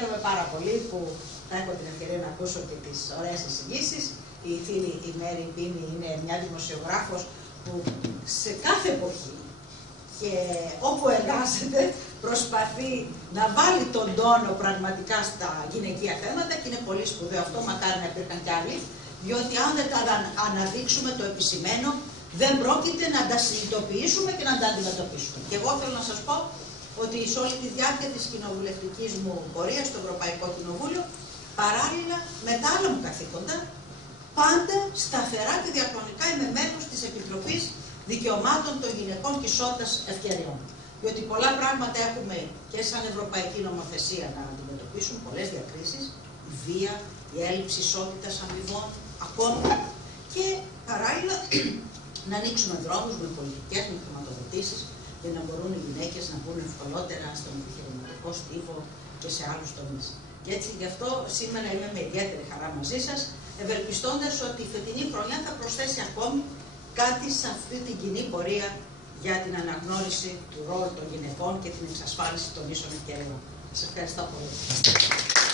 Χαίρομαι πάρα πολύ που θα έχω την ευκαιρία να ακούσω και τις ωραίες εισηγήσεις. Η φίλη η Μέρη Μπίνη είναι μια δημοσιογράφος που σε κάθε εποχή και όπου εργάζεται προσπαθεί να βάλει τον τόνο πραγματικά στα γυναικεία θέματα και είναι πολύ σπουδαίο αυτό, μακάρι να υπήρχαν κι άλλοι, διότι αν δεν τα αναδείξουμε το επισημαίνω, δεν πρόκειται να τα συνειδητοποιήσουμε και να τα αντιμετωπίσουμε. Και εγώ θέλω να σας πω ότι σε όλη τη διάρκεια της κοινοβουλευτικής μου πορείας στο Ευρωπαϊκό Κοινοβούλιο, παράλληλα με τα άλλα μου καθήκοντα, πάντα σταθερά και διαχρονικά είμαι μέλος της Επιτροπής Δικαιωμάτων των Γυναικών και Ισότητας Ευκαιριών. Διότι πολλά πράγματα έχουμε και σαν Ευρωπαϊκή Νομοθεσία να αντιμετωπίσουν, πολλές διακρίσεις, η βία, η έλλειψη ισότητας αμοιβών, ακόμα και παράλληλα να ανοίξουμε δρόμους με πολιτικές, με χρηματοδοτήσεις, για να μπορούν οι γυναίκες να μπουν ευκολότερα στον επιχειρηματικό στίβο και σε άλλους τομείς. Και έτσι γι' αυτό σήμερα είμαι με ιδιαίτερη χαρά μαζί σας, ευελπιστώντας ότι η φετινή χρονιά θα προσθέσει ακόμη κάτι σε αυτή την κοινή πορεία για την αναγνώριση του ρόλου των γυναικών και την εξασφάλιση των ίσων ευκαιριών. Σας ευχαριστώ πολύ.